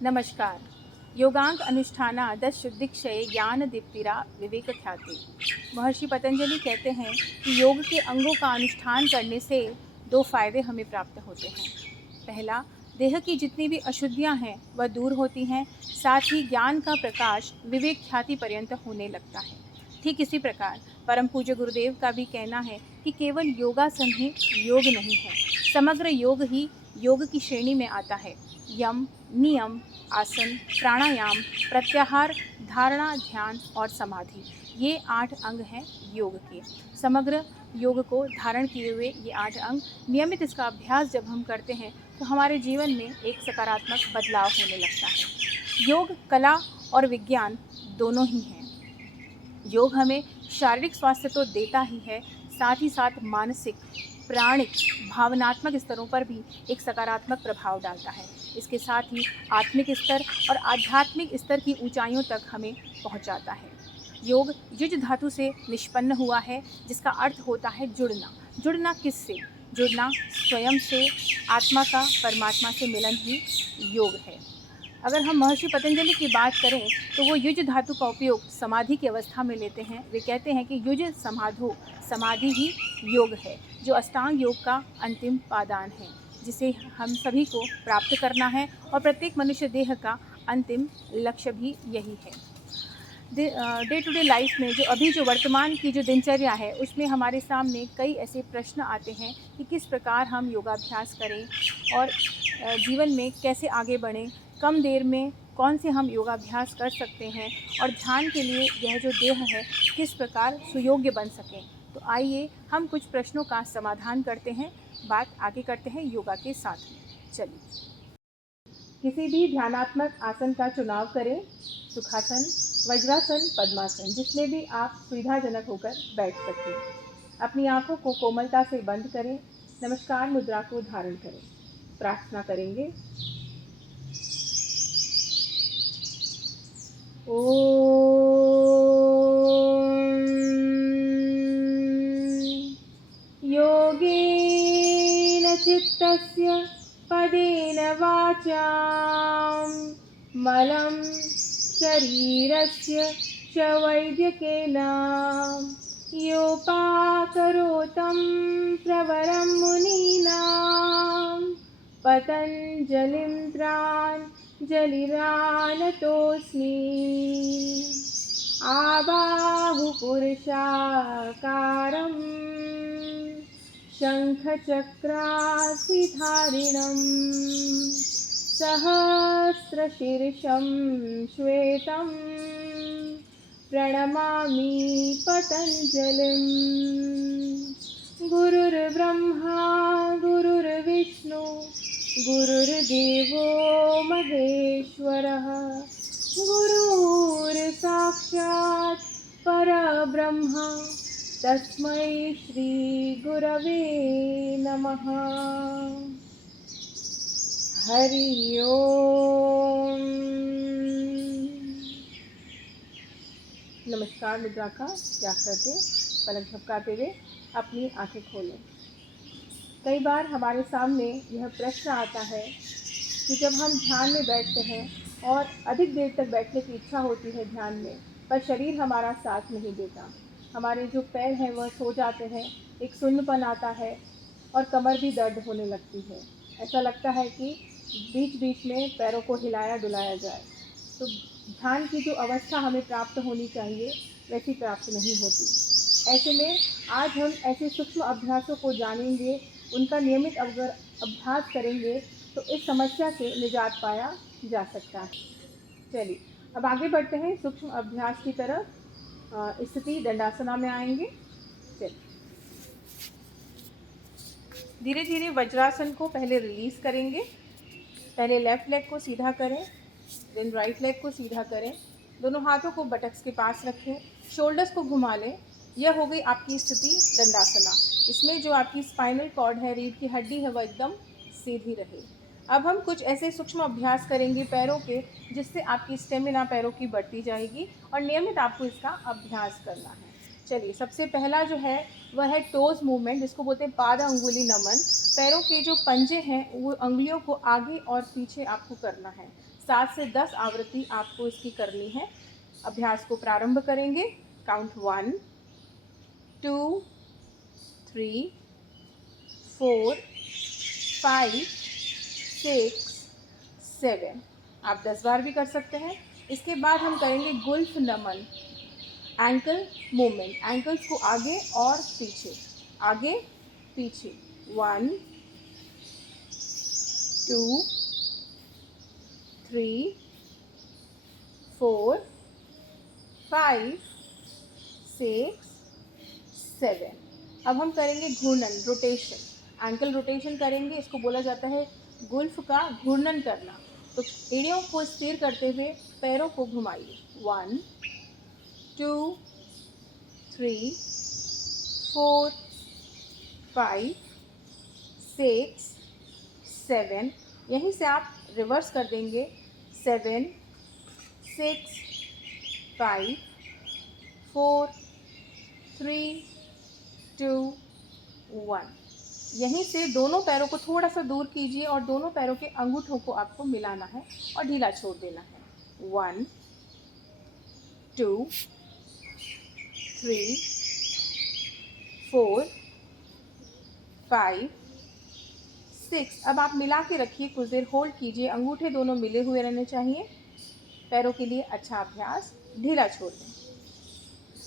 नमस्कार। योगांग अनुष्ठाना 10 शुद्धिक्षये ज्ञान दीप्तिरा विवेक ख्याति। महर्षि पतंजलि कहते हैं कि योग के अंगों का अनुष्ठान करने से दो फायदे हमें प्राप्त होते हैं। पहला, देह की जितनी भी अशुद्धियां हैं वह दूर होती हैं, साथ ही ज्ञान का प्रकाश विवेक ख्याति पर्यंत होने लगता है। ठीक इसी प्रकार परम पूज्य गुरुदेव का भी कहना है कि केवल योगासन ही योग नहीं है, समग्र योग ही योग की श्रेणी में आता है। यम, नियम, आसन, प्राणायाम, प्रत्याहार, धारणा, ध्यान और समाधि, ये 8 अंग हैं योग के। समग्र योग को धारण किए हुए ये 8 अंग, नियमित इसका अभ्यास जब हम करते हैं तो हमारे जीवन में एक सकारात्मक बदलाव होने लगता है। योग कला और विज्ञान दोनों ही हैं। योग हमें शारीरिक स्वास्थ्य तो देता ही है, साथ ही साथ मानसिक, प्राणिक, भावनात्मक स्तरों पर भी एक सकारात्मक प्रभाव डालता है। इसके साथ ही आत्मिक स्तर और आध्यात्मिक स्तर की ऊंचाइयों तक हमें पहुंचाता है। योग युज धातु से निष्पन्न हुआ है, जिसका अर्थ होता है जुड़ना। जुड़ना किससे? जुड़ना स्वयं से, आत्मा का परमात्मा से मिलन ही योग है। अगर हम महर्षि पतंजलि की बात करें तो वो युज धातु का उपयोग समाधि की अवस्था में लेते हैं। वे कहते हैं कि युज समाधो, समाधि ही योग है, जो अष्टांग योग का अंतिम पादान है, जिसे हम सभी को प्राप्त करना है और प्रत्येक मनुष्य देह का अंतिम लक्ष्य भी यही है। डे टू डे लाइफ में जो वर्तमान की जो दिनचर्या है, उसमें हमारे सामने कई ऐसे प्रश्न आते हैं कि किस प्रकार हम योगाभ्यास करें और जीवन में कैसे आगे बढ़ें, कम देर में कौन से हम योगाभ्यास कर सकते हैं और ध्यान के लिए यह जो देह है किस प्रकार सुयोग्य बन सकें। तो आइए हम कुछ प्रश्नों का समाधान करते हैं, बात आगे करते हैं योगा के साथ में। चलिए, किसी भी ध्यानात्मक आसन का चुनाव करें, सुखासन, वज्रासन, पद्मासन, जिसमें भी आप सुविधाजनक होकर बैठ सकें। अपनी आंखों को कोमलता से बंद करें, नमस्कार मुद्रा को धारण करें। प्रार्थना करेंगे। योगेन चित्तस्य पदेन वाचां मलं शरीरस्य च वैद्यकेन योपाकरोतं प्रवरं मुनीनां पतञ्जलिं जलिरानतोऽस्मि। आबाहुपुरुषाकारं शङ्खचक्रासिधारिणं सहस्रशीर्षं श्वेतं प्रणमामि पतञ्जलिं। गुरुर्ब्रह्मा गुरुर्विष्णु गुरुर्देवो महेश्वरः, गुरुर्साक्षात् परब्रह्म, तस्मै श्री गुरवे नमः। हरि ओम। नमस्कार मुद्रा का त्याग करके पलक झपकाते हुए अपनी आंखें खोलें। कई बार हमारे सामने यह प्रश्न आता है कि जब हम ध्यान में बैठते हैं और अधिक देर तक बैठने की इच्छा होती है ध्यान में, पर शरीर हमारा साथ नहीं देता, हमारे जो पैर हैं वह सो जाते हैं, एक सुन्नपन आता है और कमर भी दर्द होने लगती है। ऐसा लगता है कि बीच बीच में पैरों को हिलाया डुलाया जाए। तो ध्यान की जो अवस्था हमें प्राप्त होनी चाहिए वैसी प्राप्त नहीं होती। ऐसे में आज हम ऐसे सूक्ष्म अभ्यासों को जानेंगे, उनका नियमित अगर अभ्यास करेंगे तो इस समस्या से निजात पाया जा सकता है। चलिए अब आगे बढ़ते हैं सूक्ष्म अभ्यास की तरफ। स्थिति दंडासना में आएंगे। चलिए, धीरे धीरे वज्रासन को पहले रिलीज करेंगे। पहले लेफ्ट लेग को सीधा करें, देन राइट लेग को सीधा करें। दोनों हाथों को बटक्स के पास रखें, शोल्डर्स को घुमा लें। यह हो गई आपकी स्थिति दंडासना। इसमें जो आपकी स्पाइनल कॉर्ड है, रीढ़ की हड्डी है, वह एकदम सीधी रहे। अब हम कुछ ऐसे सूक्ष्म अभ्यास करेंगे पैरों के, जिससे आपकी स्टेमिना पैरों की बढ़ती जाएगी और नियमित आपको इसका अभ्यास करना है। चलिए, सबसे पहला जो है वह है टोज़ मूवमेंट, जिसको बोलते हैं पाद अंगुली नमन। पैरों के जो पंजे हैं वो अंगुलियों को आगे और पीछे आपको करना है। 7 से 10 आवृत्ति आपको इसकी करनी है। अभ्यास को प्रारंभ करेंगे। काउंट 1 2 3 4 5 6 7। आप 10 बार भी कर सकते हैं। इसके बाद हम करेंगे गुल्फ नमन, एंकल मूवमेंट। एंकल्स को आगे और पीछे, आगे पीछे। 1 2 3 4 5 6 7। अब हम करेंगे घूर्णन, रोटेशन। एंकल रोटेशन करेंगे, इसको बोला जाता है गुल्फ का घूर्णन करना। तो एड़ियों को स्थिर करते हुए पैरों को घुमाइए। 1 2 3 4 5 6 7। यहीं से आप रिवर्स कर देंगे। 7 6 5 4 3 2 1। यहीं से दोनों पैरों को थोड़ा सा दूर कीजिए और दोनों पैरों के अंगूठों को आपको मिलाना है और ढीला छोड़ देना है। 1 2 3 4 5 6। अब आप मिला के रखिए, कुछ देर होल्ड कीजिए, अंगूठे दोनों मिले हुए रहने चाहिए। पैरों के लिए अच्छा अभ्यास। ढीला छोड़ दें।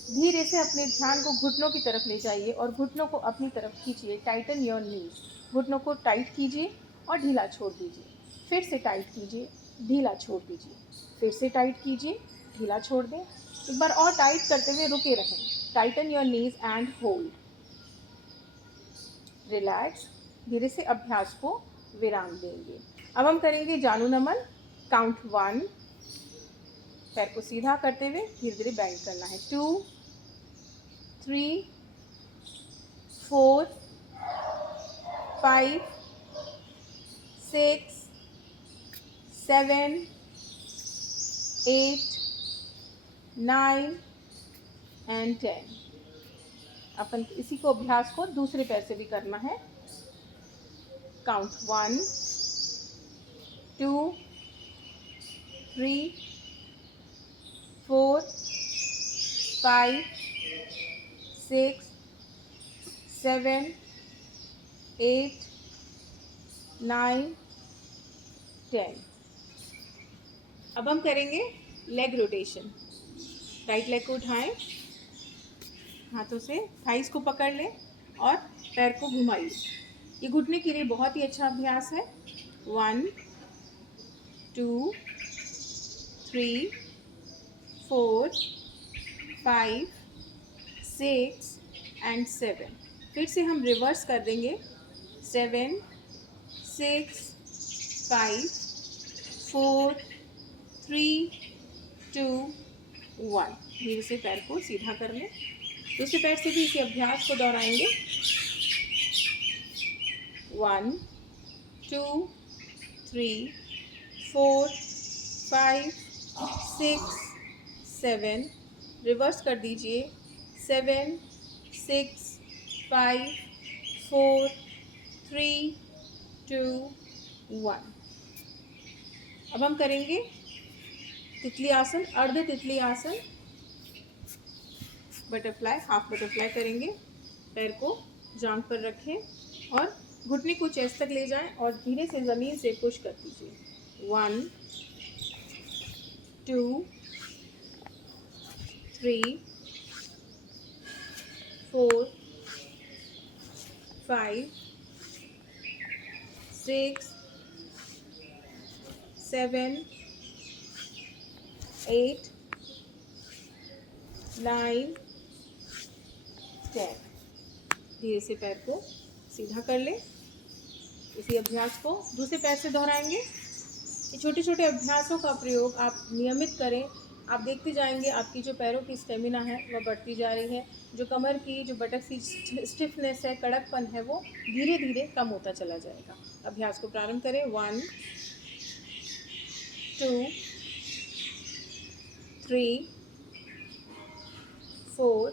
धीरे से अपने ध्यान को घुटनों की तरफ ले जाइए और घुटनों को अपनी तरफ खींचिए। Titan your knees. घुटनों को टाइट कीजिए और ढीला छोड़ दीजिए। फिर से टाइट कीजिए, ढीला छोड़ दीजिए। फिर से टाइट कीजिए, ढीला छोड़ दें। एक बार और टाइट करते हुए रुके रहें। Titan your knees and hold. Relax. धीरे से अभ्यास को विराम देंगे। अब हम करेंगे जानु नमन। काउंट 1। पैर को सीधा करते हुए धीरे धीरे बेंड करना है। 2 3 4 5 6 7 8 9 एंड 10। अपन इसी को अभ्यास को दूसरे पैर से भी करना है। काउंट 1 2 3 4 5 6 7 8 9 10। अब हम करेंगे लेग रोटेशन। राइट लेग को उठाएं, हाथों से थाइस को पकड़ लें और पैर को घुमाइए। ये घुटने के लिए बहुत ही अच्छा अभ्यास है। 1 2 3 4 5 6 एंड 7। फिर से हम रिवर्स कर देंगे। 7 6 5 4 3 2 1। धीरे से पैर को सीधा कर लें। दूसरे पैर से भी इसी अभ्यास को दोहराएंगे। 1 2 3 4 5 6 7। रिवर्स कर दीजिए। 7 6 5 4 3 2 1। अब हम करेंगे तितली आसन, अर्ध तितली आसन। बटरफ्लाई, हाफ बटरफ्लाई करेंगे। पैर को जांघ पर रखें और घुटने को चेस्ट तक ले जाएं और धीरे से ज़मीन से पुश कर दीजिए। 1 2 3 4 5 6 7 8 9 10। धीरे से पैर को सीधा कर लें। इसी अभ्यास को दूसरे पैर से दोहराएंगे। ये छोटे छोटे अभ्यासों का प्रयोग आप नियमित करें। आप देखते जाएंगे आपकी जो पैरों की स्टेमिना है वह बढ़ती जा रही है। जो कमर की, जो बटक की स्टिफनेस है, कड़कपन है, वो धीरे धीरे कम होता चला जाएगा। अभ्यास को प्रारंभ करें। 1 2 3 4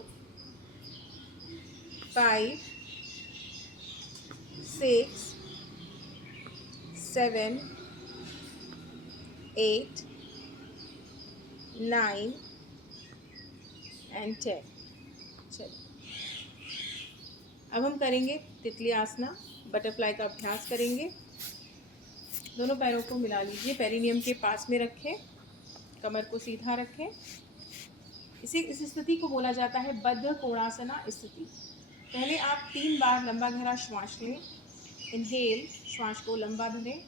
5, 6, 7, 8, 9 एंड 10। चलिए अब हम करेंगे तितली आसना, बटरफ्लाई का अभ्यास करेंगे। दोनों पैरों को मिला लीजिए, पेरिनियम के पास में रखें, कमर को सीधा रखें। इस स्थिति को बोला जाता है बद्ध कोणासना स्थिति। पहले आप 3 बार लंबा गहरा श्वास लें। इनहेल, श्वास को लंबा भरें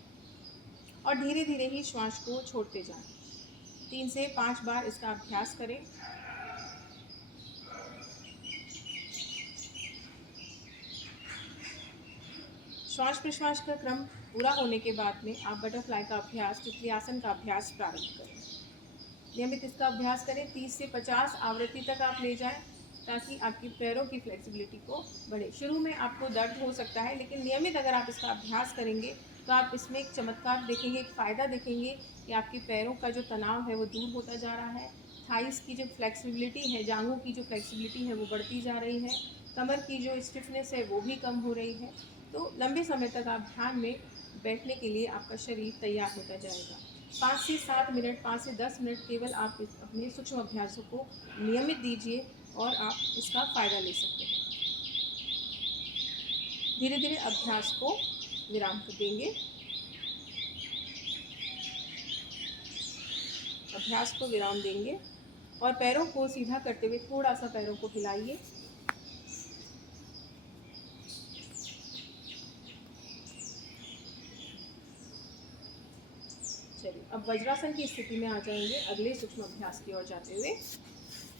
और धीरे धीरे ही श्वास को छोड़ते जाएं। 3 से 5 बार इसका अभ्यास करें। श्वास प्रश्वास का क्रम पूरा होने के बाद में आप बटरफ्लाई का अभ्यास, तितली आसन का अभ्यास प्रारंभ करें। नियमित इसका अभ्यास करें। 30 से 50 आवृत्ति तक आप ले जाएं ताकि आपकी पैरों की फ्लेक्सिबिलिटी को बढ़े। शुरू में आपको दर्द हो सकता है, लेकिन नियमित अगर आप इसका अभ्यास करेंगे तो आप इसमें एक चमत्कार देखेंगे, एक फ़ायदा देखेंगे कि आपके पैरों का जो तनाव है वो दूर होता जा रहा है। थाइस की जो फ्लेक्सिबिलिटी है, जांघों की जो फ्लेक्सिबिलिटी है वो बढ़ती जा रही है। कमर की जो स्टिफनेस है वो भी कम हो रही है। तो लंबे समय तक आप ध्यान में बैठने के लिए आपका शरीर तैयार होता जाएगा। 5 से 7 मिनट, 5 से 10 मिनट केवल आप अपने सूक्ष्म अभ्यासों को नियमित दीजिए और आप इसका फ़ायदा ले सकते हैं। धीरे धीरे अभ्यास को विराम देंगे। अभ्यास को विराम देंगे और पैरों को सीधा करते हुए थोड़ा सा पैरों को हिलाइए। चलिए अब वज्रासन की स्थिति में आ जाएंगे। अगले सूक्ष्म अभ्यास की ओर जाते हुए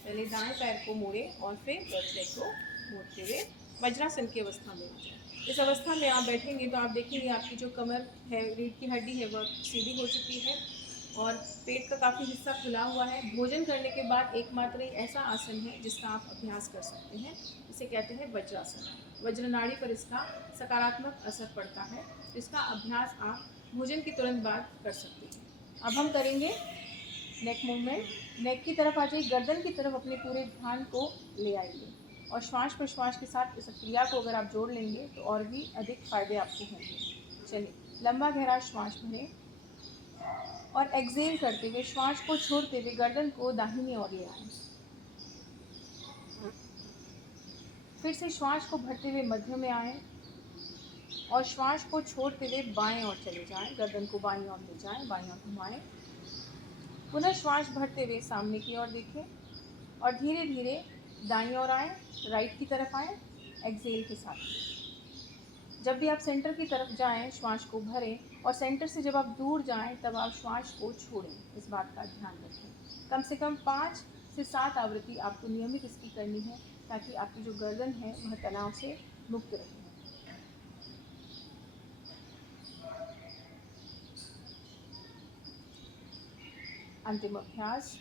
पहले दाएं पैर को मोड़ें और फिर लेफ्ट लेग को मोड़ते हुए वज्रासन की अवस्था में आ जाए। इस अवस्था में आप बैठेंगे तो आप देखेंगे आपकी जो कमर है, रीढ़ की हड्डी है, वह सीधी हो चुकी है और पेट का काफ़ी हिस्सा खुला हुआ है। भोजन करने के बाद एकमात्र ऐसा आसन है जिसका आप अभ्यास कर सकते हैं। इसे कहते हैं वज्रासन। वज्रनाड़ी पर इसका सकारात्मक असर पड़ता है। इसका अभ्यास आप भोजन के तुरंत बाद कर सकते हैं। अब हम करेंगे नेक मूवमेंट। नेक की तरफ आ जाइए, गर्दन की तरफ अपने पूरे ध्यान को ले आइए और श्वास प्रश्वास के साथ इस क्रिया को अगर आप जोड़ लेंगे तो और भी अधिक फायदे आपको होंगे। चलिए लंबा गहरा श्वास भरें और एक्सहेल करते हुए श्वास को छोड़ते हुए गर्दन को दाहिनी ओर ले आएं। फिर से श्वास को भरते हुए मध्य में आएं और श्वास को छोड़ते हुए बाएं ओर चले जाएं। गर्दन को बाईं ओर ले जाएं, बाईं ओर घुमाएं। पुनः श्वास भरते हुए सामने की ओर देखें और धीरे धीरे दाईं ओर आएं, राइट की तरफ आएं एक्सहेल के साथ। जब भी आप सेंटर की तरफ जाएं श्वास को भरें और सेंटर से जब आप दूर जाएं तब आप श्वास को छोड़ें। इस बात का ध्यान रखें। कम से कम 5 से 7 आवृत्ति आपको नियमित इसकी करनी है ताकि आपकी जो गर्दन है वह तनाव से मुक्त रहे। अंतिम अभ्यास।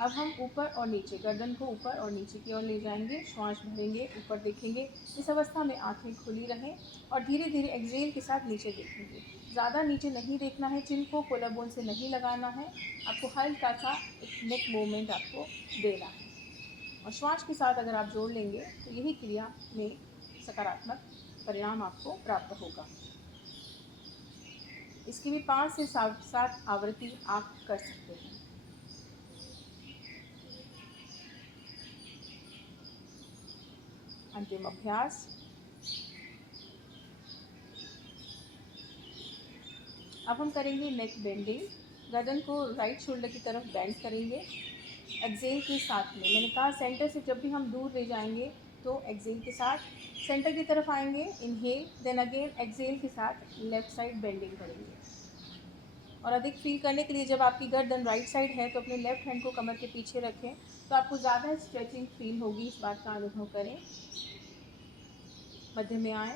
अब हम ऊपर और नीचे, गर्दन को ऊपर और नीचे की ओर ले जाएंगे। श्वास भरेंगे, ऊपर देखेंगे। इस अवस्था में आंखें खुली रहें और धीरे धीरे एक्सहेल के साथ नीचे देखेंगे। ज़्यादा नीचे नहीं देखना है, चिन को कोलर बोन से नहीं लगाना है। आपको हल्का सा एक नेक मूवमेंट आपको देना है और श्वास के साथ अगर आप जोड़ लेंगे तो यही क्रिया में सकारात्मक परिणाम आपको प्राप्त होगा। इसकी भी 5 से 7 आवृत्ति आप कर सकते हैं। अंतिम अभ्यास। अब हम करेंगे नेक बेंडिंग। गर्दन को राइट शोल्डर की तरफ बेंड करेंगे एक्सहेल के साथ में। मैंने कहा सेंटर से जब भी हम दूर ले जाएंगे तो एक्सहेल के साथ सेंटर की तरफ आएंगे। इनहेल, देन अगेन एक्सहेल के साथ लेफ्ट साइड बेंडिंग करेंगे। और अधिक फील करने के लिए जब आपकी गर्दन राइट साइड है तो अपने लेफ्ट हैंड को कमर के पीछे रखें तो आपको ज़्यादा स्ट्रेचिंग फील होगी। इस बात का अनुभव करें। मध्य में आएँ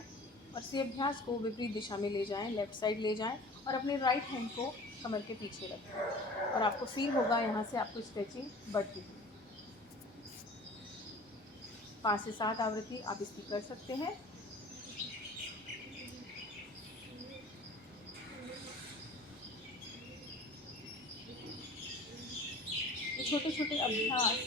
और इसी अभ्यास को विपरीत दिशा में ले जाएं, लेफ्ट साइड ले जाएं और अपने राइट हैंड को कमर के पीछे रखें और आपको फील होगा यहाँ से आपको स्ट्रेचिंग बढ़ती हुई। 5 से 7 आवृत्ति आप इसकी कर सकते हैं। छोटे छोटे अभ्यास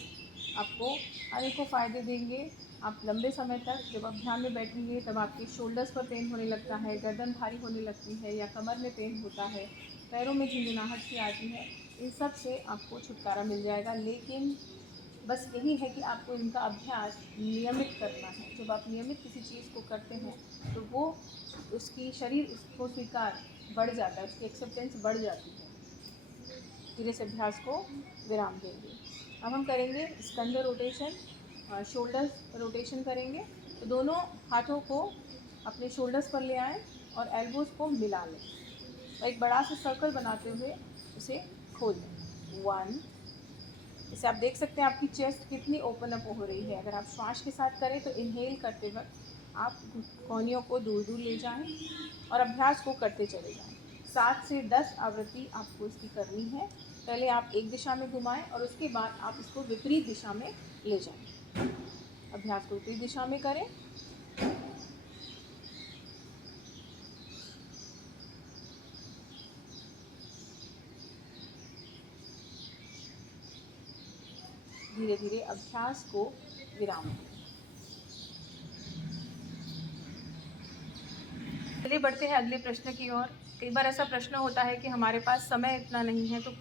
आपको अनेकों फ़ायदे देंगे। आप लंबे समय तक जब आप ध्यान में बैठेंगे तब आपके शोल्डर्स पर पेन होने लगता है, गर्दन भारी होने लगती है या कमर में पेन होता है, पैरों में झिंझनाहट सी आती है, इन सब से आपको छुटकारा मिल जाएगा। लेकिन बस यही है कि आपको इनका अभ्यास नियमित करना है। जब आप नियमित किसी चीज़ को करते हैं तो वो उसकी शरीर उसको स्वीकार बढ़ जाता है, उसकी एक्सेप्टेंस बढ़ जाती है। धीरे से अभ्यास को विराम देंगे। अब हम करेंगे स्कंध रोटेशन, शोल्डर्स रोटेशन करेंगे। तो दोनों हाथों को अपने शोल्डर्स पर ले आएँ और एल्बोज़ को मिला लें और एक बड़ा सा सर्कल बनाते हुए उसे खोल दें। 1, जैसे आप देख सकते हैं आपकी चेस्ट कितनी ओपन अप हो रही है। अगर आप श्वास के साथ करें तो इनहेल करते वक्त आप कोहनियों को दूर दूर ले जाएं और अभ्यास को करते चले जाएं। 7 से 10 आवृत्ति आपको इसकी करनी है। पहले आप एक दिशा में घुमाएं और उसके बाद आप इसको विपरीत दिशा में ले जाएं। अभ्यास को विपरीत दिशा में करें। धीरे धीरे अभ्यास को विराम दें। चलिए बढ़ते हैं अगले प्रश्न की ओर। कई बार ऐसा प्रश्न होता है कि हमारे पास समय इतना नहीं है, तो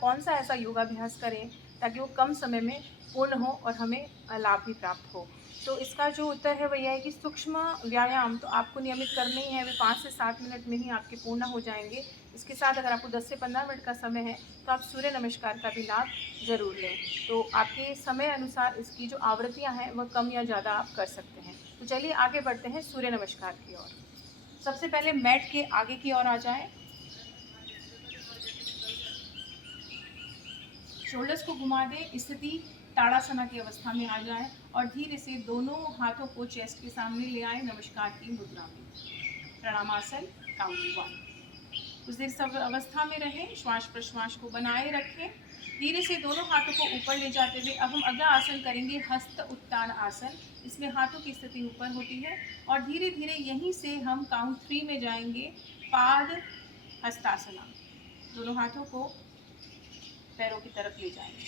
कौन सा ऐसा योगाभ्यास करें ताकि वो कम समय में पूर्ण हो और हमें लाभ भी प्राप्त हो। तो इसका जो उत्तर है वह यह है कि सूक्ष्म व्यायाम तो आपको नियमित करने ही है। वे 5 से 7 मिनट में ही आपके पूर्ण हो जाएंगे। इसके साथ अगर आपको 10 से 15 मिनट का समय है तो आप सूर्य नमस्कार का भी लाभ ज़रूर लें। तो आपके समय अनुसार इसकी जो आवृत्तियाँ हैं वह कम या ज़्यादा आप कर सकते हैं। तो चलिए आगे बढ़ते हैं सूर्य नमस्कार की ओर। सबसे पहले मैट के आगे की ओर आ जाएं। शोल्डर्स को घुमा दें, स्थिति ताड़ासना की अवस्था में आ जाएं और धीरे से दोनों हाथों को चेस्ट के सामने ले आएं नमस्कार की मुद्रा में। प्रणामासन काउंट 1। कुछ देर सब अवस्था में रहें, श्वास प्रश्वास को बनाए रखें। धीरे से दोनों हाथों को ऊपर ले जाते हुए अब हम अगला आसन करेंगे हस्त उत्तान आसन। इसमें हाथों की स्थिति ऊपर होती है और धीरे धीरे यहीं से हम काउंट 3 में जाएंगे पाद हस्तासना। दोनों हाथों को पैरों की तरफ ले जाएंगे।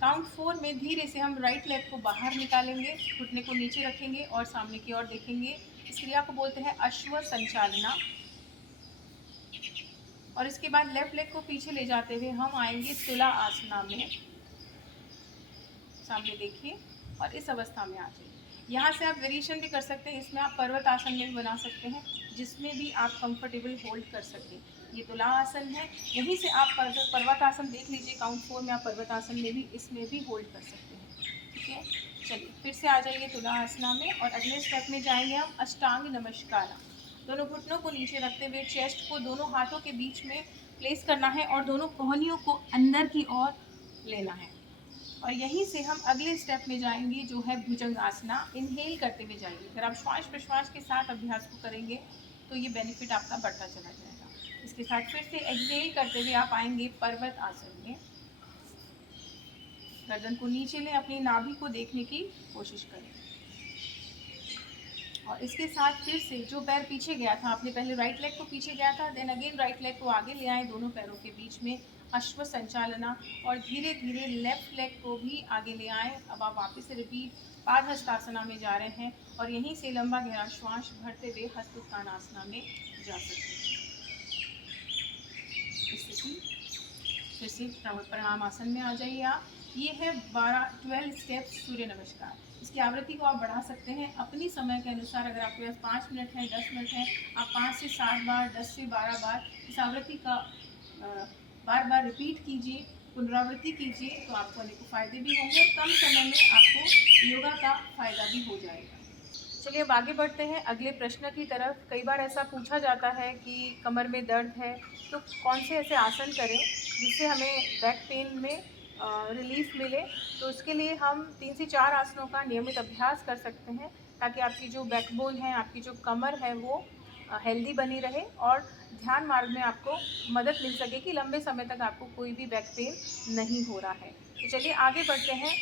काउंट 4 में धीरे से हम राइट लेग को बाहर निकालेंगे, घुटने को नीचे रखेंगे और सामने की ओर देखेंगे। इस क्रिया को बोलते हैं अश्व संचालना। और इसके बाद लेफ्ट लेग को पीछे ले जाते हुए हम आएंगे तुला आसना में। सामने देखिए और इस अवस्था में आ जाइए। यहाँ से आप वेरिएशन भी कर सकते हैं। इसमें आप पर्वत आसन में भी बना सकते हैं, जिसमें भी आप कंफर्टेबल होल्ड कर सकें। ये तुला आसन है, यहीं से आप पर्वत आसन देख लीजिए। काउंट 4 में आप पर्वत आसन में भी इसमें भी होल्ड कर सकते हैं। ठीक है, चलिए फिर से आ जाइए तुला आसना में और अगले स्टेप में जाएंगे हम अष्टांग नमस्कार। दोनों घुटनों को नीचे रखते हुए चेस्ट को दोनों हाथों के बीच में प्लेस करना है और दोनों कोहनियों को अंदर की ओर लेना है। और यहीं से हम अगले स्टेप में जाएंगे जो है भुजंग आसना। इनहेल करते हुए जाइए। अगर आप श्वास प्रश्वास के साथ अभ्यास को करेंगे तो ये बेनिफिट आपका बढ़ता चला जाएगा। इसके साथ फिर से एक्सहेल करते हुए आप आएंगे पर्वत आसन में। गर्दन को नीचे लें, अपनी नाभि को देखने की कोशिश करें। और इसके साथ फिर से जो पैर पीछे गया था, आपने पहले राइट लेग को पीछे गया था, देन अगेन राइट लेग को आगे ले आए दोनों पैरों के बीच में अश्व संचालना। और धीरे धीरे लेफ्ट लेग को भी आगे ले आए। अब आप वापस से रिपीट पाद हस्तासना में जा रहे हैं और यहीं से लंबा गहरा श्वास भरते हुए हस्त उत्तान आसना में जा सकते हैं। स्थिति फिर से प्रणाम आसन में आ जाइए आप। ये है 12 स्टेप्स सूर्य नमस्कार। इसकी आवृत्ति को आप बढ़ा सकते हैं अपनी समय के अनुसार। अगर आपके पास 5 मिनट है, 10 मिनट है, आप 5 से 7 बार, 10 से 12 बार इस आवृत्ति का बार बार रिपीट कीजिए, पुनरावृत्ति कीजिए, तो आपको अनेकों फ़ायदे भी होंगे और कम समय में आपको योगा का फ़ायदा भी हो जाएगा। चलिए अब आगे बढ़ते हैं अगले प्रश्न की तरफ। कई बार ऐसा पूछा जाता है कि कमर में दर्द है तो कौन से ऐसे आसन करें जिससे हमें बैक पेन में रिलीफ मिले। तो उसके लिए हम 3 से 4 आसनों का नियमित अभ्यास कर सकते हैं ताकि आपकी जो बैकबोन है, आपकी जो कमर है वो हेल्दी बनी रहे और ध्यान मार्ग में आपको मदद मिल सके कि लंबे समय तक आपको कोई भी बैक पेन नहीं हो रहा है। तो चलिए आगे बढ़ते हैं।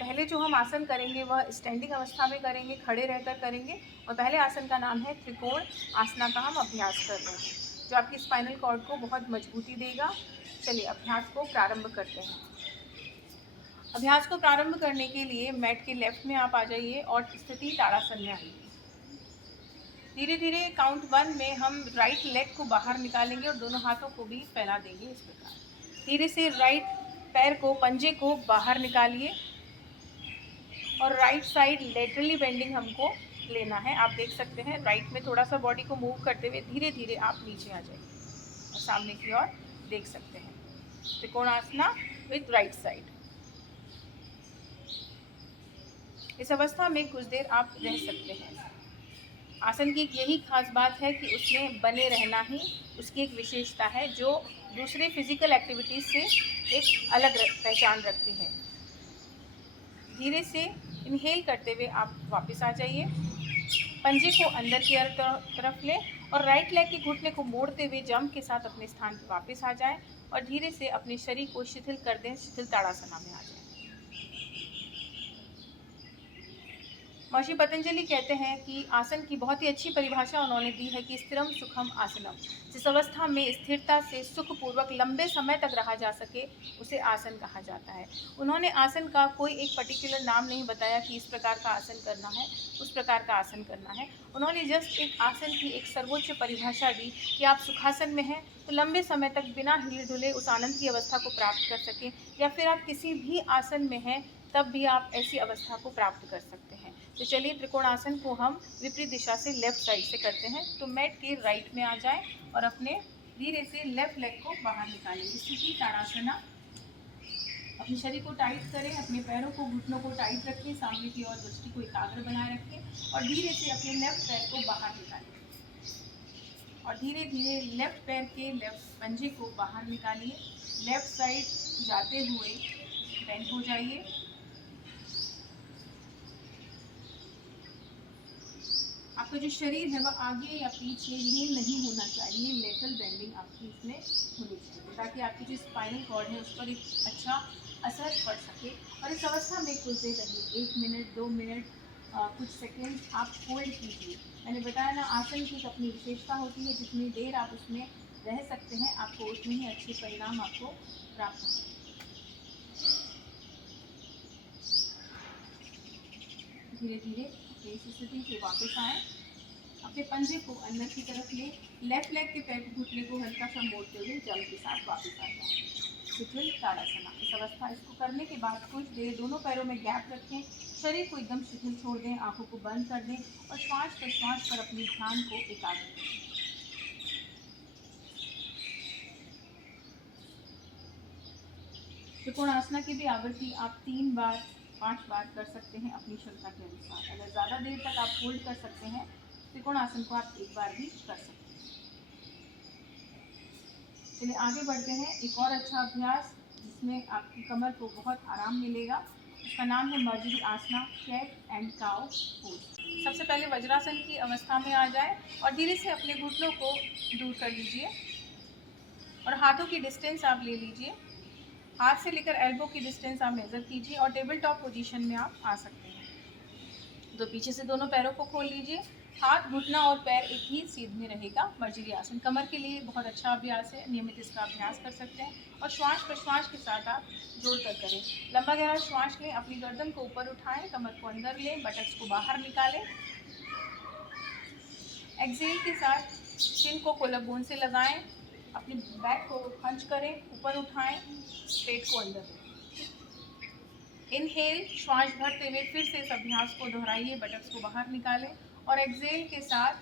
पहले जो हम आसन करेंगे वह स्टैंडिंग अवस्था में करेंगे, खड़े रहकर करेंगे। और पहले आसन का नाम है त्रिकोण आसना का हम अभ्यास कर रहे हैं। जो आपकी स्पाइनल कॉर्ड को बहुत मजबूती देगा। चलिए अभ्यास को प्रारंभ करते हैं। अभ्यास को प्रारंभ करने के लिए मैट के लेफ्ट में आप आ जाइए और स्थिति ताड़ासन में आइए। धीरे धीरे काउंट 1 में हम राइट लेग को बाहर निकालेंगे और दोनों हाथों को भी फैला देंगे इस प्रकार। धीरे से राइट पैर को, पंजे को बाहर निकालिए और राइट साइड लेटरली बेंडिंग हमको लेना है। आप देख सकते हैं राइट में थोड़ा सा बॉडी को मूव करते हुए धीरे धीरे आप नीचे आ जाइए और सामने की ओर देख सकते हैं। त्रिकोणासना विद राइट साइड। इस अवस्था में कुछ देर आप रह सकते हैं। आसन की यही खास बात है कि उसमें बने रहना ही उसकी एक विशेषता है, जो दूसरे फिजिकल एक्टिविटीज से एक अलग पहचान रखती है। धीरे से इनहेल करते हुए आप वापस आ जाइए। पंजे को अंदर की तरफ लें और राइट लेग के घुटने को मोड़ते हुए जंप के साथ अपने स्थान पर वापस आ जाएं और धीरे से अपने शरीर को शिथिल कर दें, शिथिल ताड़ासना में आ जाएं। महर्षि पतंजलि कहते हैं कि आसन की बहुत ही अच्छी परिभाषा उन्होंने दी है कि स्थिरम सुखम आसनम। जिस अवस्था में स्थिरता से सुखपूर्वक लंबे समय तक रहा जा सके उसे आसन कहा जाता है। उन्होंने आसन का कोई एक पर्टिकुलर नाम नहीं बताया कि इस प्रकार का आसन करना है, उस प्रकार का आसन करना है। उन्होंने जस्ट एक आसन की एक सर्वोच्च परिभाषा दी कि आप सुखासन में हैं तो लंबे समय तक बिना हिले डुले उस आनंद की अवस्था को प्राप्त कर सकें, या फिर आप किसी भी आसन में हैं तब भी आप ऐसी अवस्था को प्राप्त कर सकते हैं। तो चलिए त्रिकोणासन को हम विपरीत दिशा से लेफ्ट साइड से करते हैं। तो मैट के राइट में आ जाएं और अपने धीरे से लेफ्ट लेग को बाहर निकालें। स्थिति ताड़ासना। अपने शरीर को टाइट करें, अपने पैरों को, घुटनों को टाइट रखें, सामने की ओर दृष्टि को एकाग्र बनाए रखें और धीरे से अपने लेफ्ट पैर को बाहर निकालें और धीरे धीरे लेफ्ट पैर के लेफ्ट पंजे को बाहर निकालिए। लेफ्ट साइड जाते हुए बेंड हो जाइए। आपका जो शरीर है वह आगे या पीछे लीन नहीं होना चाहिए। लेटरल बेंडिंग आपकी इसमें होनी चाहिए ताकि आपकी जो स्पाइनल कॉर्ड है उस पर एक अच्छा असर पड़ सके। और इस अवस्था में कुछ देर रहिए, 1 मिनट 2 मिनट कुछ सेकेंड आप होल्ड कीजिए। मैंने बताया ना, आसन की एक अपनी विशेषता होती है, जितनी देर आप उसमें रह सकते हैं आपको उतने ही अच्छे परिणाम आपको प्राप्त होंगे। धीरे धीरे इस स्थिति से वापस आए। अपने पंजे को अंदर की तरफ ले, लेफ्ट लेग के पैर घुटने को हल्का सा मोड़ते हुए जंप के साथ वापस आ जाए। शिथिल ताड़ासना। इस अवस्था इसको करने के बाद कुछ देर दोनों पैरों में गैप रखें, शरीर को एकदम शिथिल छोड़ दें, आंखों को बंद कर दें और श्वास प्रश्वास पर अपने ध्यान को एकाग्र करें। त्रिकोणासना की भी आवृत्ति आप 3 बार 5 बार कर सकते हैं अपनी क्षमता के अनुसार। अगर ज़्यादा देर तक आप होल्ड कर सकते हैं त्रिकोणासन को आप 1 बार भी कर सकते हैं। चलिए आगे बढ़ते हैं। एक और अच्छा अभ्यास जिसमें आपकी कमर को बहुत आराम मिलेगा, उसका नाम है मर्जरी आसना, कैट एंड काउ पोज। सबसे पहले वज्रासन की अवस्था में आ जाए और धीरे से अपने घुटनों को दूर कर लीजिए और हाथों की डिस्टेंस आप ले लीजिए। हाथ से लेकर एल्बो की डिस्टेंस आप मेज़र कीजिए और टेबल टॉप पोजीशन में आप आ सकते हैं। तो पीछे से दोनों पैरों को खोल लीजिए। हाथ, घुटना और पैर एक ही सीध में रहेगा। मर्जरी आसन कमर के लिए बहुत अच्छा अभ्यास है, नियमित इसका अभ्यास कर सकते हैं और श्वास प्रश्वास के साथ आप जोड़कर करें। लंबा गहरा श्वास लें, अपनी गर्दन को ऊपर उठाएं, कमर को अंदर लें, बटक्स को बाहर निकालें। एक्सेल के साथ चिन को कोलम बोन से लगाएं, अपनी बैक को पंच करें, ऊपर उठाएं, पेट को अंदर लें। इनहेल, श्वास भरते हुए फिर से इस अभ्यास को दोहराइए, बटक्स को बाहर निकालें और एक्सेल के साथ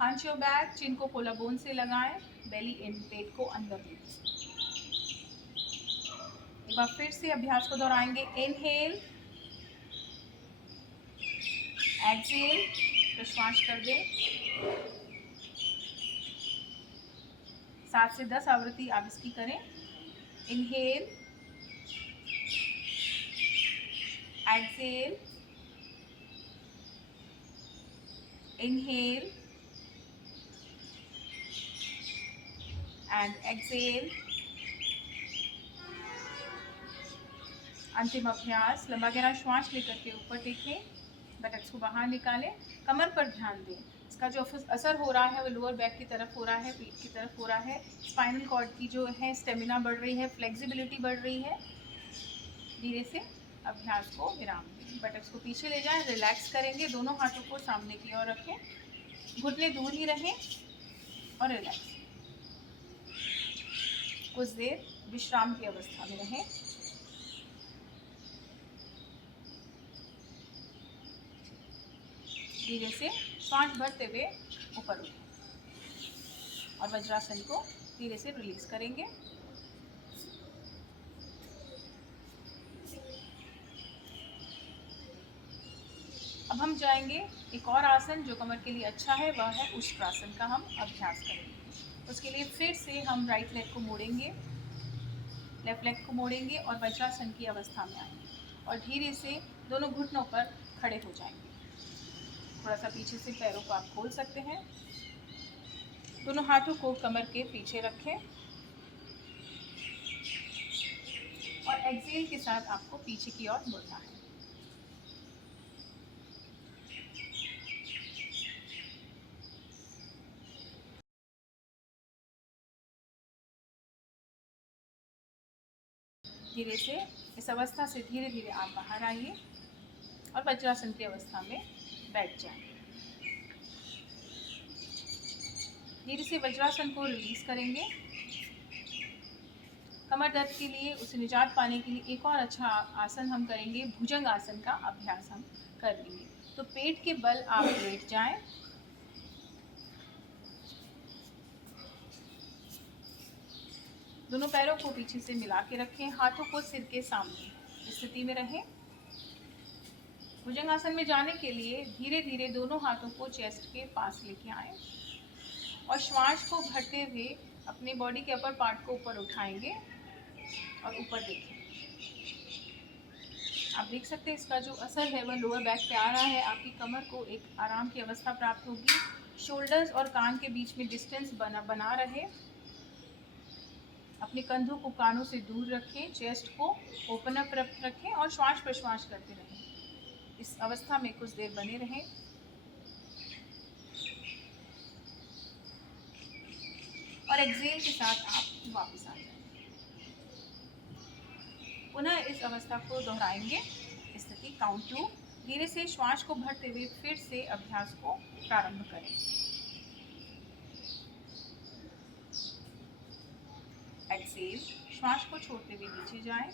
हंच योर बैक, चिन को कोलम बोन से लगाएं, बेली इन, पेट को अंदर लें। एक बार फिर से अभ्यास को दोहराएंगे। इनहेल, एक्सेल, श्वास कर दें। 7 से 10 आवृत्ति आप इसकी करें। Inhale, exhale, inhale and exhale. अंतिम अभ्यास, लंबा गहरा श्वास लेकर के ऊपर देखें, बटक्स को बाहर निकालें, कमर पर ध्यान दें इसका जो असर हो रहा है वो लोअर बैक की तरफ हो रहा है, पीठ की तरफ हो रहा है। स्पाइनल कॉर्ड की जो है स्टेमिना बढ़ रही है, फ्लेक्सिबिलिटी बढ़ रही है। धीरे से अभ्यास को विराम दें। बटक्स को पीछे ले जाएं, रिलैक्स करेंगे, दोनों हाथों को सामने की ओर रखें, घुटने दूर ही रहें और रिलैक्स। कुछ देर विश्राम की अवस्था में रहें। धीरे से श्वास भरते हुए ऊपर उठें और वज्रासन को धीरे से रिलीज करेंगे। अब हम जाएंगे एक और आसन जो कमर के लिए अच्छा है, वह है उष्ट्रासन का हम अभ्यास करेंगे। उसके लिए फिर से हम राइट लेग को मोड़ेंगे, लेफ्ट लेग को मोड़ेंगे और वज्रासन की अवस्था में आएंगे और धीरे से दोनों घुटनों पर खड़े हो जाएंगे। थोड़ा सा पीछे से पैरों को आप खोल सकते हैं। दोनों हाथों को कमर के पीछे रखें और एक्सेल के साथ आपको पीछे की ओर मुड़ना है। धीरे से इस अवस्था से धीरे धीरे आप बाहर आइए और वज्रासन की अवस्था में बैठ जाएं। धीरे से वज्रासन को रिलीज करेंगे। कमर दर्द के लिए, उसे निजात पाने के लिए एक और अच्छा आसन हम करेंगे, भुजंग आसन का अभ्यास हम कर लेंगे। तो पेट के बल आप लेट जाएं, दोनों पैरों को पीछे से मिला के रखें, हाथों को सिर के सामने स्थिति में रहें। भुजंग आसन में जाने के लिए धीरे धीरे दोनों हाथों को चेस्ट के पास लेके आएं और श्वास को भरते हुए अपने बॉडी के अपर पार्ट को ऊपर उठाएंगे और ऊपर देखें। आप देख सकते हैं इसका जो असर है वह लोअर बैक पे आ रहा है। आपकी कमर को एक आराम की अवस्था प्राप्त होगी। शोल्डर्स और कान के बीच में डिस्टेंस बना रहे। अपने कंधों को कानों से दूर रखें, चेस्ट को ओपन अप रखें और श्वास प्रश्वास करते रहें। इस अवस्था में कुछ देर बने रहें। और एक्सेल के साथ आप वापस आ जाएं। पुनः इस अवस्था को दोहराएंगे। स्थिति काउंट 2। धीरे से श्वास को भरते हुए फिर से अभ्यास को प्रारंभ करें। एक्सेल, श्वास को छोड़ते हुए नीचे जाएं।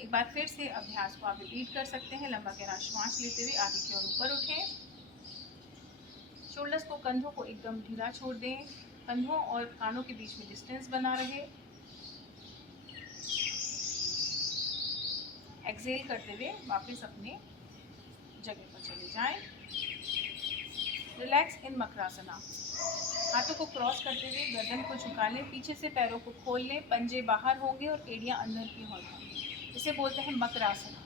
एक बार फिर से अभ्यास को आप रिपीट कर सकते हैं। लंबा गहरा श्वास लेते हुए आगे की ओर ऊपर उठें। शोल्डर्स को, कंधों को एकदम ढीला छोड़ दें। कंधों और कानों के बीच में डिस्टेंस बना रहे। एक्सेल करते हुए वापस अपने जगह पर चले जाएं। Relax in makarasana. हाथों को क्रॉस करते हुए गर्दन को झुका लें, पीछे से पैरों को खोल लें, पंजे बाहर होंगे और एड़ियां अंदर की ओर होंगी। इसे बोलते हैं मकरासना।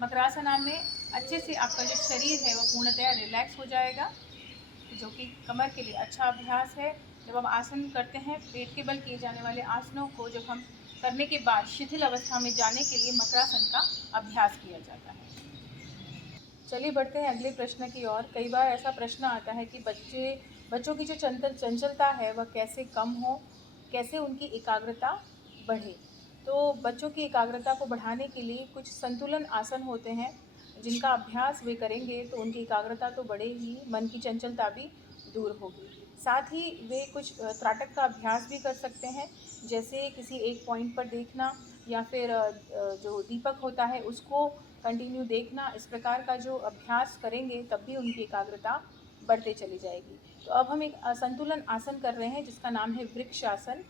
मकरासना में अच्छे से आपका जो शरीर है वह पूर्णतया रिलैक्स हो जाएगा, जो कि कमर के लिए अच्छा अभ्यास है। जब हम आसन करते हैं, पेट के बल किए जाने वाले आसनों को जब हम करने के बाद शिथिल अवस्था में जाने के लिए मकरासन का अभ्यास किया जाता है। चलिए बढ़ते हैं अगले प्रश्न की ओर। कई बार ऐसा प्रश्न आता है कि बच्चों की जो चंचलता है वह कैसे कम हो, कैसे उनकी एकाग्रता बढ़े। तो बच्चों की एकाग्रता को बढ़ाने के लिए कुछ संतुलन आसन होते हैं जिनका अभ्यास वे करेंगे तो उनकी एकाग्रता तो बढ़ेगी, मन की चंचलता भी दूर होगी। साथ ही वे कुछ त्राटक का अभ्यास भी कर सकते हैं, जैसे किसी एक पॉइंट पर देखना या फिर जो दीपक होता है उसको कंटिन्यू देखना। इस प्रकार का जो अभ्यास करेंगे तब भी उनकी एकाग्रता बढ़ते चली जाएगी। तो अब हम एक संतुलन आसन कर रहे हैं जिसका नाम है वृक्ष आसन।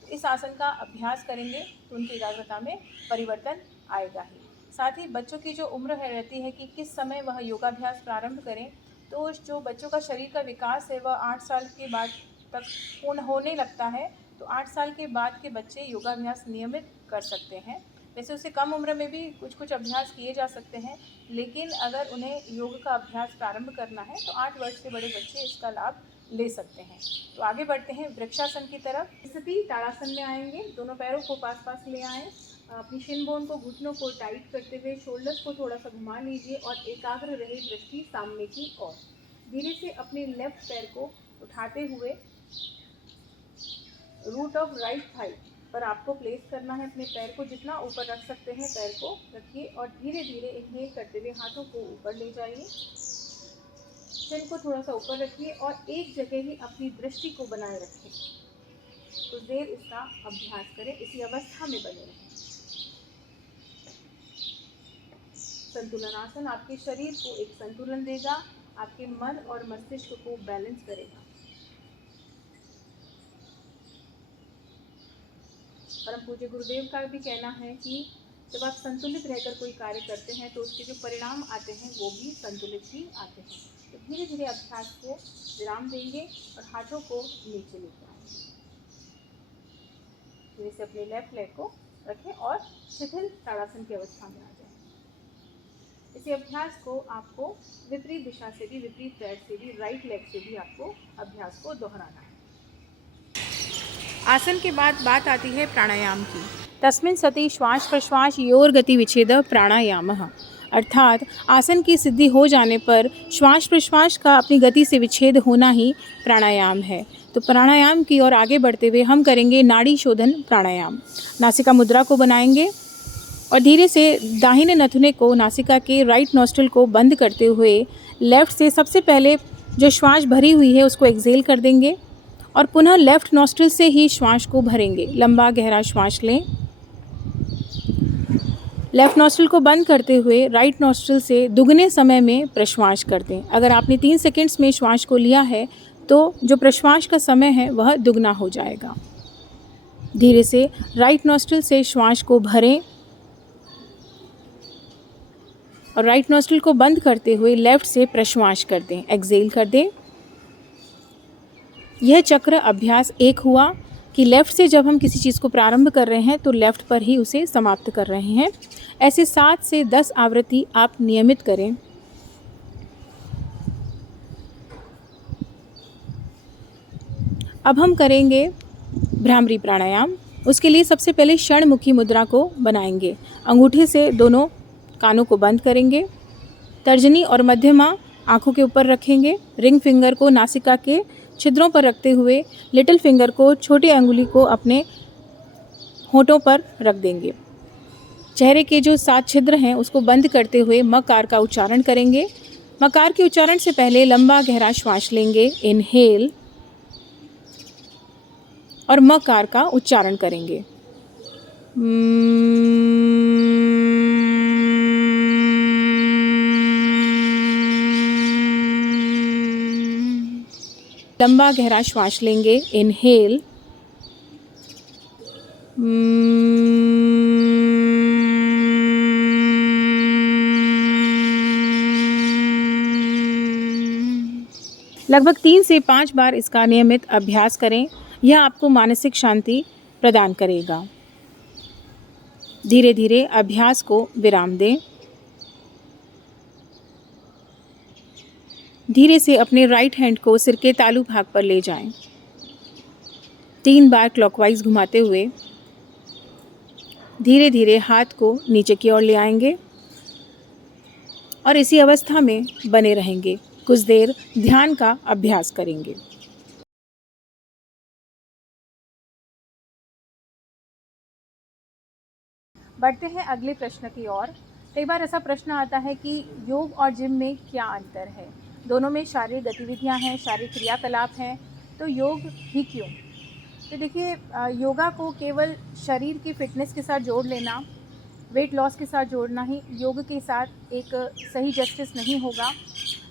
तो इस आसन का अभ्यास करेंगे तो उनकी एकाग्रता में परिवर्तन आएगा ही। साथ ही बच्चों की जो उम्र है रहती है कि किस समय वह योगाभ्यास प्रारंभ करें, तो जो बच्चों का शरीर का विकास है वह 8 साल के बाद तक पूर्ण होने लगता है। तो 8 साल के बाद के बच्चे योगाभ्यास नियमित कर सकते हैं। वैसे उससे कम उम्र में भी कुछ अभ्यास किए जा सकते हैं, लेकिन अगर उन्हें योग का अभ्यास प्रारंभ करना है तो 8 वर्ष से बड़े बच्चे इसका लाभ ले सकते हैं। तो आगे बढ़ते हैं वृक्षासन की तरफ। स्थिति ताड़ासन में आएंगे। दोनों पैरों को पास पास ले आएँ। अपनी शिन बोन को, घुटनों को टाइट करते हुए शोल्डर्स को थोड़ा सा घुमा लीजिए और एकाग्र रहे दृष्टि सामने की ओर। धीरे से अपने लेफ्ट पैर को उठाते हुए रूट ऑफ राइट थाई पर आपको प्लेस करना है। अपने पैर को जितना ऊपर रख सकते हैं पैर को रखिए और धीरे धीरे इन्हेल करते हुए हाथों को ऊपर ले जाइए। चिन को थोड़ा सा ऊपर रखिए और एक जगह ही अपनी दृष्टि को बनाए रखें। तो देर इसका अभ्यास करें, इसी अवस्था में बने रहें। संतुलनासन आपके शरीर को एक संतुलन देगा, आपके मन और मस्तिष्क को बैलेंस करेगा। परम पूज्य गुरुदेव का भी कहना है कि जब आप संतुलित रहकर कोई कार्य करते हैं तो उसके जो परिणाम आते हैं वो भी संतुलित ही आते हैं। तो धीरे धीरे अभ्यास को विराम देंगे और हाथों को नीचे लेकर आएंगे। धीरे से अपने लेफ्ट लेग को रखें और शिथिल ताड़ासन की अवस्था में आ जाएं। इसी अभ्यास को आपको विपरीत दिशा से भी, विपरीत पैर से भी, राइट लेग से भी आपको अभ्यास को दोहराना है। आसन के बाद बात आती है प्राणायाम की। तस्मिन् सति श्वास प्रश्वास योर गति विच्छेद प्राणायामः, अर्थात आसन की सिद्धि हो जाने पर श्वास प्रश्वास का अपनी गति से विच्छेद होना ही प्राणायाम है। तो प्राणायाम की ओर आगे बढ़ते हुए हम करेंगे नाड़ी शोधन प्राणायाम। नासिका मुद्रा को बनाएंगे और धीरे से दाहिने नथुने को नासिका के राइट नॉस्ट्रिल को बंद करते हुए लेफ्ट से सबसे पहले जो श्वास भरी हुई है उसको एक्सेल कर देंगे और पुनः लेफ्ट नॉस्ट्रिल से ही श्वास को भरेंगे। लंबा गहरा श्वास लें, लेफ्ट नॉस्ट्रिल को बंद करते हुए राइट नॉस्ट्रिल से दुगने समय में प्रश्वास कर दें। अगर आपने 3 सेकंड्स में श्वास को लिया है तो जो प्रश्वास का समय है वह दुगना हो जाएगा। धीरे से राइट नॉस्ट्रिल से श्वास को भरें और राइट नॉस्ट्रिल को बंद करते हुए लेफ्ट से प्रश्वास कर दें, एक्सेल कर दें। यह चक्र अभ्यास एक हुआ कि लेफ़्ट से जब हम किसी चीज़ को प्रारंभ कर रहे हैं तो लेफ़्ट पर ही उसे समाप्त कर रहे हैं। ऐसे 7 से 10 आवृत्ति आप नियमित करें। अब हम करेंगे भ्रामरी प्राणायाम। उसके लिए सबसे पहले षणमुखी मुद्रा को बनाएंगे। अंगूठे से दोनों कानों को बंद करेंगे, तर्जनी और मध्यमा आँखों के ऊपर रखेंगे, रिंग फिंगर को नासिका के छिद्रों पर रखते हुए लिटिल फिंगर को, छोटी अंगुली को अपने होठों पर रख देंगे। चेहरे के जो 7 छिद्र हैं उसको बंद करते हुए मकार का उच्चारण करेंगे। मकार के उच्चारण से पहले लंबा गहरा श्वास लेंगे, इनहेल, और मकार का उच्चारण करेंगे। लंबा गहरा श्वास लेंगे, इनहेल, लगभग 3 से 5 बार इसका नियमित अभ्यास करें। यह आपको मानसिक शांति प्रदान करेगा। धीरे धीरे अभ्यास को विराम दें। धीरे से अपने राइट हैंड को सिर के तालू भाग पर ले जाएं। 3 बार क्लॉकवाइज घुमाते हुए धीरे धीरे हाथ को नीचे की ओर ले आएंगे और इसी अवस्था में बने रहेंगे। कुछ देर ध्यान का अभ्यास करेंगे। बढ़ते हैं अगले प्रश्न की ओर। कई बार ऐसा प्रश्न आता है कि योग और जिम में क्या अंतर है? दोनों में शारीरिक गतिविधियां हैं, शारीरिक क्रियाकलाप हैं, तो योग ही क्यों? तो देखिए, योगा को केवल शरीर की फिटनेस के साथ जोड़ लेना, वेट लॉस के साथ जोड़ना ही योग के साथ एक सही जस्टिस नहीं होगा।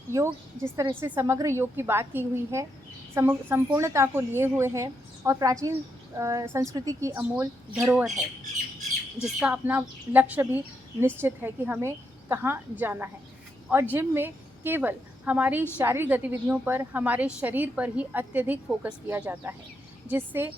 योग जिस तरह से समग्र योग की बात की हुई है, संपूर्णता को लिए हुए है और प्राचीन संस्कृति की अमूल धरोहर है, जिसका अपना लक्ष्य भी निश्चित है कि हमें कहाँ जाना है। और जिम में केवल हमारी शारीरिक गतिविधियों पर, हमारे शरीर पर ही अत्यधिक फोकस किया जाता है, जिससे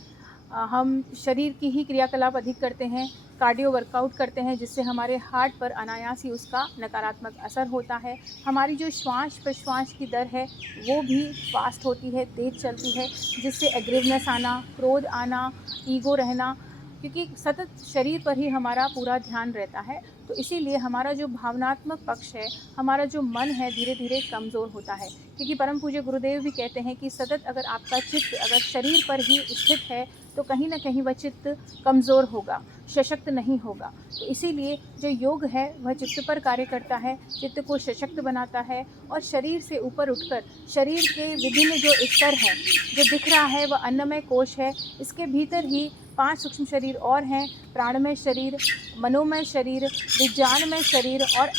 हम शरीर की ही क्रियाकलाप अधिक करते हैं, कार्डियो वर्कआउट करते हैं, जिससे हमारे हार्ट पर अनायास ही उसका नकारात्मक असर होता है। हमारी जो श्वास प्रश्वास की दर है वो भी फास्ट होती है, तेज चलती है, जिससे एग्रेसिवनेस आना, क्रोध आना, ईगो रहना, क्योंकि सतत शरीर पर ही हमारा पूरा ध्यान रहता है, तो इसीलिए हमारा जो भावनात्मक पक्ष है, हमारा जो मन है, धीरे धीरे कमज़ोर होता है। क्योंकि परम पूज्य गुरुदेव भी कहते हैं कि सतत अगर आपका चित्त अगर शरीर पर ही स्थित है तो कहीं ना कहीं वह चित्त कमज़ोर होगा, सशक्त नहीं होगा। तो इसीलिए जो योग है वह चित्त पर कार्य करता है, चित्त को सशक्त बनाता है और शरीर से ऊपर उठकर शरीर के विभिन्न जो स्तर हैं, जो दिख रहा है वह अन्नमय कोश है, इसके भीतर ही 5 सूक्ष्म शरीर और हैं, प्राणमय शरीर, मनोमय शरीर, विज्ञानमय शरीर और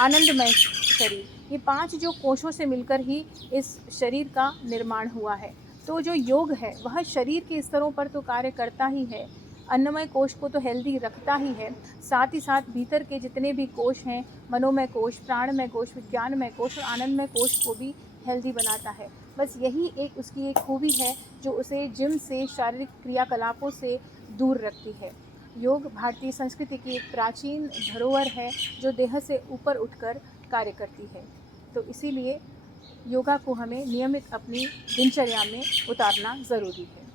आनंदमय शरीर। ये 5 जो कोशों से मिलकर ही इस शरीर का निर्माण हुआ है। तो जो योग है वह शरीर के स्तरों पर तो कार्य करता ही है, अन्नमय कोश को तो हेल्दी रखता ही है, साथ ही साथ भीतर के जितने भी कोश हैं, मनोमय कोश, प्राणमय कोश, विज्ञानमय कोश और आनंदमय कोश को भी हेल्दी बनाता है। बस यही एक उसकी एक खूबी है जो उसे जिम से, शारीरिक क्रियाकलापों से दूर रखती है। योग भारतीय संस्कृति की एक प्राचीन धरोहर है जो देह से ऊपर उठकर कार्य करती है। तो इसीलिए योगा को हमें नियमित अपनी दिनचर्या में उतारना ज़रूरी है।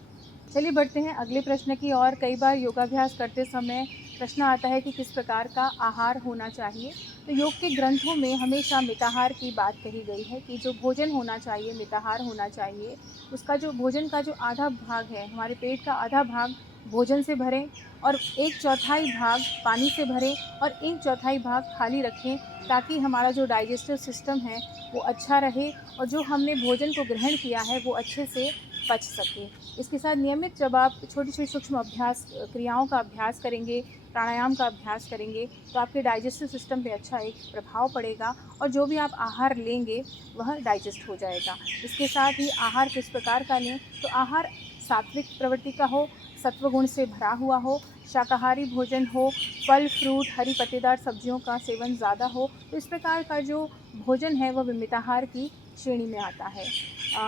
चलिए बढ़ते हैं अगले प्रश्न की ओर। कई बार योगाभ्यास करते समय प्रश्न आता है कि किस प्रकार का आहार होना चाहिए। तो योग के ग्रंथों में हमेशा मिताहार की बात कही गई है कि जो भोजन होना चाहिए, मिताहार होना चाहिए। उसका जो भोजन का जो आधा भाग है, हमारे पेट का आधा भाग भोजन से भरें और 1/4 भाग पानी से भरें और 1/4 भाग खाली रखें, ताकि हमारा जो डाइजेस्टिव सिस्टम है वो अच्छा रहे और जो हमने भोजन को ग्रहण किया है वो अच्छे से पच सके। इसके साथ नियमित जब आप छोटी छोटी सूक्ष्म अभ्यास क्रियाओं का अभ्यास करेंगे, प्राणायाम का अभ्यास करेंगे, तो आपके डाइजेस्टिव सिस्टम पे अच्छा एक प्रभाव पड़ेगा और जो भी आप आहार लेंगे वह डाइजेस्ट हो जाएगा। इसके साथ ही आहार किस प्रकार का लें, तो आहार सात्विक प्रवृत्ति का हो, सत्वगुण से भरा हुआ हो, शाकाहारी भोजन हो, फल फ्रूट हरी पत्तेदार सब्जियों का सेवन ज़्यादा हो। तो इस प्रकार का जो भोजन है वह मिताहार की श्रेणी में आता है।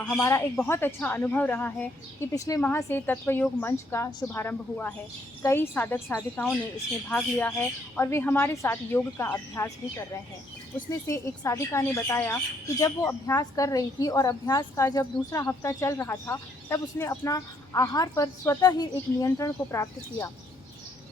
हमारा एक बहुत अच्छा अनुभव रहा है कि पिछले माह से तत्व योग मंच का शुभारंभ हुआ है। कई साधक साधिकाओं ने इसमें भाग लिया है और वे हमारे साथ योग का अभ्यास भी कर रहे हैं। उसमें से एक साधिका ने बताया कि जब वो अभ्यास कर रही थी और अभ्यास का जब दूसरा हफ्ता चल रहा था, तब उसने अपना आहार पर स्वतः ही एक नियंत्रण को प्राप्त किया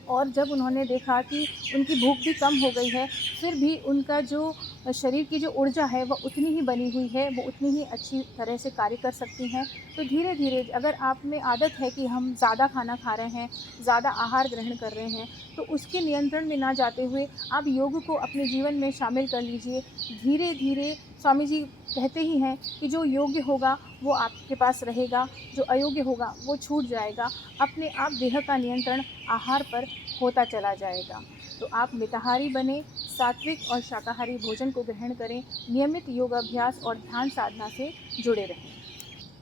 और जब उन्होंने देखा कि उनकी भूख भी कम हो गई है, फिर भी उनका जो शरीर की जो ऊर्जा है वह उतनी ही बनी हुई है, वो उतनी ही अच्छी तरह से कार्य कर सकती हैं। तो धीरे धीरे अगर आप में आदत है कि हम ज़्यादा खाना खा रहे हैं, ज़्यादा आहार ग्रहण कर रहे हैं, तो उसके नियंत्रण में ना जाते हुए आप योग को अपने जीवन में शामिल कर लीजिए। धीरे धीरे स्वामी जी कहते ही हैं कि जो योग्य होगा वो आपके पास रहेगा, जो अयोग्य होगा वो छूट जाएगा। अपने आप देह का नियंत्रण आहार पर होता चला जाएगा। तो आप मिताहारी बने, सात्विक और शाकाहारी भोजन को ग्रहण करें, नियमित योग अभ्यास और ध्यान साधना से जुड़े रहें।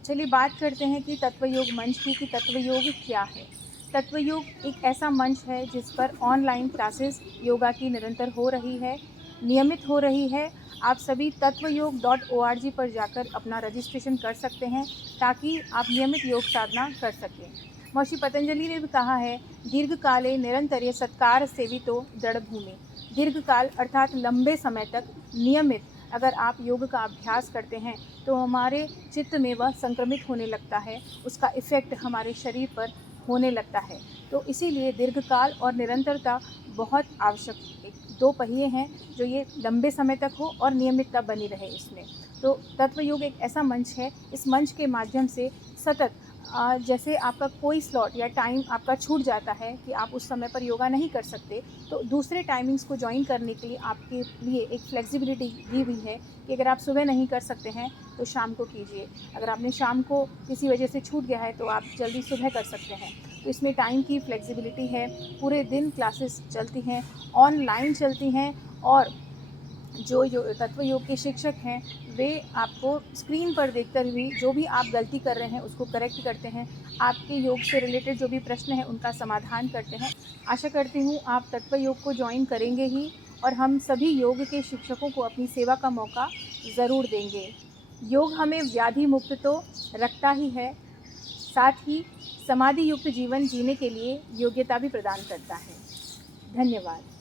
चलिए बात करते हैं कि तत्व योग मंच की, कि तत्व योग क्या है। तत्व योग एक ऐसा मंच है जिस पर ऑनलाइन क्लासेस योगा की निरंतर हो रही है, नियमित हो रही है। आप सभी तत्वयोग.org पर जाकर अपना रजिस्ट्रेशन कर सकते हैं ताकि आप नियमित योग साधना कर सकें। महर्षि पतंजलि ने भी कहा है, दीर्घकाले निरंतर्य सत्कार सेवितो दृढ़ भूमि। दीर्घकाल अर्थात लंबे समय तक नियमित अगर आप योग का अभ्यास करते हैं तो हमारे चित्त में वह संक्रमित होने लगता है, उसका इफ़ेक्ट हमारे शरीर पर होने लगता है। तो इसीलिए दीर्घकाल और निरंतरता बहुत आवश्यक 2 पहिए हैं जो ये लंबे समय तक हो और नियमितता बनी रहे इसमें। तो तत्व योग एक ऐसा मंच है, इस मंच के माध्यम से सतत जैसे आपका कोई स्लॉट या टाइम आपका छूट जाता है कि आप उस समय पर योगा नहीं कर सकते, तो दूसरे टाइमिंग्स को ज्वाइन करने के लिए आपके लिए एक फ्लेक्सिबिलिटी दी हुई है कि अगर आप सुबह नहीं कर सकते हैं तो शाम को कीजिए। अगर आपने शाम को किसी वजह से छूट गया है तो आप जल्दी सुबह कर सकते हैं। तो इसमें टाइम की फ्लेक्सिबिलिटी है, पूरे दिन क्लासेस चलती हैं, ऑनलाइन चलती हैं और जो तत्व योग के शिक्षक हैं वे आपको स्क्रीन पर देखकर भी जो भी आप गलती कर रहे हैं उसको करेक्ट करते हैं, आपके योग से रिलेटेड जो भी प्रश्न हैं उनका समाधान करते हैं। आशा करती हूँ आप तत्व योग को ज्वाइन करेंगे ही और हम सभी योग के शिक्षकों को अपनी सेवा का मौका ज़रूर देंगे। योग हमें व्याधि मुक्त तो रखता ही है, साथ ही समाधि युक्त जीवन जीने के लिए योग्यता भी प्रदान करता है। धन्यवाद।